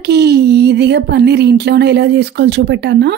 అందరికీ ఈజీగా పన్నీర్ ఇంట్లోనే ఎలా చేసుకోవాలో చూపెట్టానా.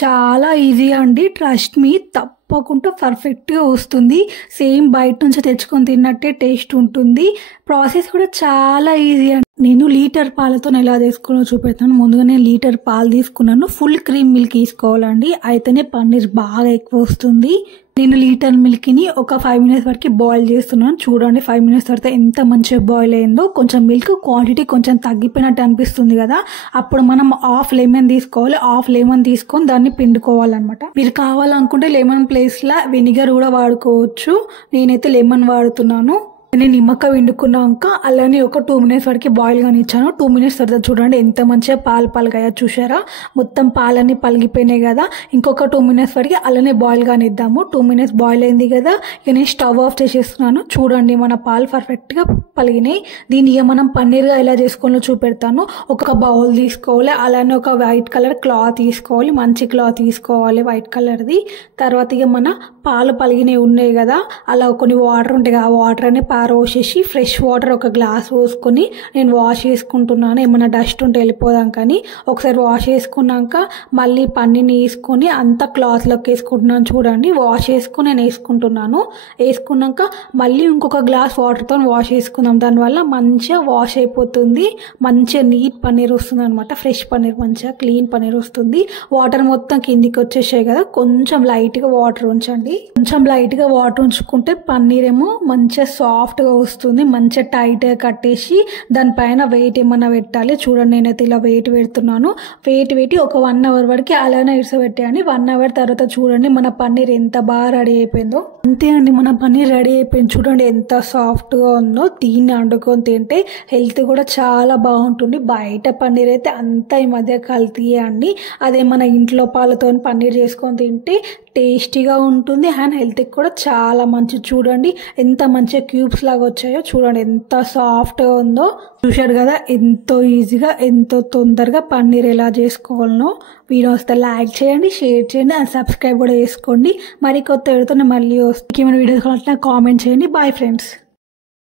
చాలా ఈజీ అండి. ట్రస్ట్ మీ, తప్పకుండా పర్ఫెక్ట్గా వస్తుంది. సేమ్ బయట నుంచి తెచ్చుకొని తిన్నట్టే టేస్ట్ ఉంటుంది. ప్రాసెస్ కూడా చాలా ఈజీ అండి. నేను లీటర్ పాలతో ఎలా చేసుకోవాలో చూపెడతాను. ముందుగా నేను లీటర్ పాలు తీసుకున్నాను. ఫుల్ క్రీమ్ మిల్క్ తీసుకోవాలండి, అయితేనే పన్నీర్ బాగా ఎక్కువ వస్తుంది. నేను లీటర్ మిల్క్ని ఒక 5 minutes వరకు బాయిల్ చేస్తున్నాను. చూడండి 5 minutes తర్వాత ఎంత మంచిగా బాయిల్ అయిందో. కొంచెం మిల్క్ క్వాంటిటీ కొంచెం తగ్గిపోయినట్టు అనిపిస్తుంది కదా, అప్పుడు మనం హాఫ్ లెమన్ తీసుకోవాలి. హాఫ్ లెమన్ తీసుకొని దాన్ని పిండుకోవాలన్నమాట. మీరు కావాలనుకుంటే లెమన్ ప్లేస్లో వెనిగర్ కూడా వాడుకోవచ్చు. నేనైతే లెమన్ వాడుతున్నాను. నేను నిమ్మకాయ పిండుకున్నాక అలానే ఒక 2 minutes వరకు బాయిల్ కానిచ్చాను. 2 minutes తర్వాత చూడండి ఎంత మంచిగా పాలు పలగాయో. చూసారా, మొత్తం పాలన్నీ పలిగిపోయినాయి కదా. ఇంకొక 2 minutes వరకు అలానే బాయిల్ కానిద్దాము. 2 minutes బాయిల్ అయింది కదా, ఇక నేను స్టవ్ ఆఫ్ చేసేస్తున్నాను. చూడండి మన పాలు పర్ఫెక్ట్గా పలిగినాయి. దీన్ని ఇక మనం పన్నీర్గా ఎలా చేసుకోవాలో చూపెడతాను. ఒక బౌల్ తీసుకోవాలి, అలానే ఒక వైట్ కలర్ క్లాత్ తీసుకోవాలి. మంచి క్లాత్ తీసుకోవాలి, వైట్ కలర్ది. తర్వాత ఇక మన పాలు పలిగినవి ఉన్నాయి కదా, అలా కొన్ని వాటర్ ఉంటాయి కదా, ఆ వాటర్ అనే పారవేసేసి ఫ్రెష్ వాటర్ ఒక గ్లాస్ పోసుకొని నేను వాష్ చేసుకుంటున్నాను. ఏమైనా డస్ట్ ఉంటే వెళ్ళిపోదాం కానీ. ఒకసారి వాష్ చేసుకున్నాక మళ్ళీ పన్నీర్ని వేసుకొని అంతా క్లాత్లోకి వేసుకుంటున్నాను. చూడండి వాష్ చేసుకుని నేను వేసుకుంటున్నాను. వేసుకున్నాక మళ్ళీ ఇంకొక గ్లాస్ వాటర్తో వాష్ చేసుకుందాం. దానివల్ల మంచిగా వాష్ అయిపోతుంది. మంచిగా నీట్ పన్నీర్ వస్తుంది అనమాట. ఫ్రెష్ పన్నీర్, మంచిగా క్లీన్ పన్నీర్ వస్తుంది. వాటర్ మొత్తం కిందికి వచ్చేసాయి కదా, కొంచెం లైట్గా వాటర్ ఉంచండి. కొంచెం లైట్గా వాటర్ ఉంచుకుంటే పన్నీర్ ఏమో మంచిగా సాఫ్ట్గా వస్తుంది. మంచిగా టైట్గా కట్టేసి దానిపైన వెయిట్ ఏమన్నా పెట్టాలి. చూడండి నేనైతే ఇలా వెయిట్ పెడుతున్నాను. వెయిట్ పెట్టి ఒక 1 hour వరకు అలానే ఇడిసబెట్టేయండి. 1 hour తర్వాత చూడండి మన పన్నీర్ ఎంత బాగా రెడీ అయిపోయిందో. అంతే అండి, మన పన్నీర్ రెడీ అయిపోయింది. చూడండి ఎంత సాఫ్ట్గా ఉందో. దీన్ని వండుకొని తింటే హెల్త్ కూడా చాలా బాగుంటుంది. బయట పన్నీర్ అయితే అంతా ఈ మధ్య కల్తీయే అండి. అదే మన ఇంట్లో పాలతో పన్నీర్ చేసుకొని తింటే టేస్టీగా ఉంటుంది అండ్ హెల్త్కి కూడా చాలా మంచిది. చూడండి ఎంత మంచిగా క్యూబ్స్ లాగా వచ్చాయో. చూడండి ఎంత సాఫ్ట్గా ఉందో. చూశారు కదా ఎంతో ఈజీగా ఎంతో తొందరగా పన్నీర్ ఎలా చేసుకోవాలనో. వీడియో వస్తే లైక్ చేయండి, షేర్ చేయండి అండ్ సబ్స్క్రైబ్ కూడా చేసుకోండి. మరి కొత్త వీడియోతో మళ్ళీ వస్తే ఏమైనా వీడియోస్ కావాలంటే కామెంట్ చేయండి. Bye friends.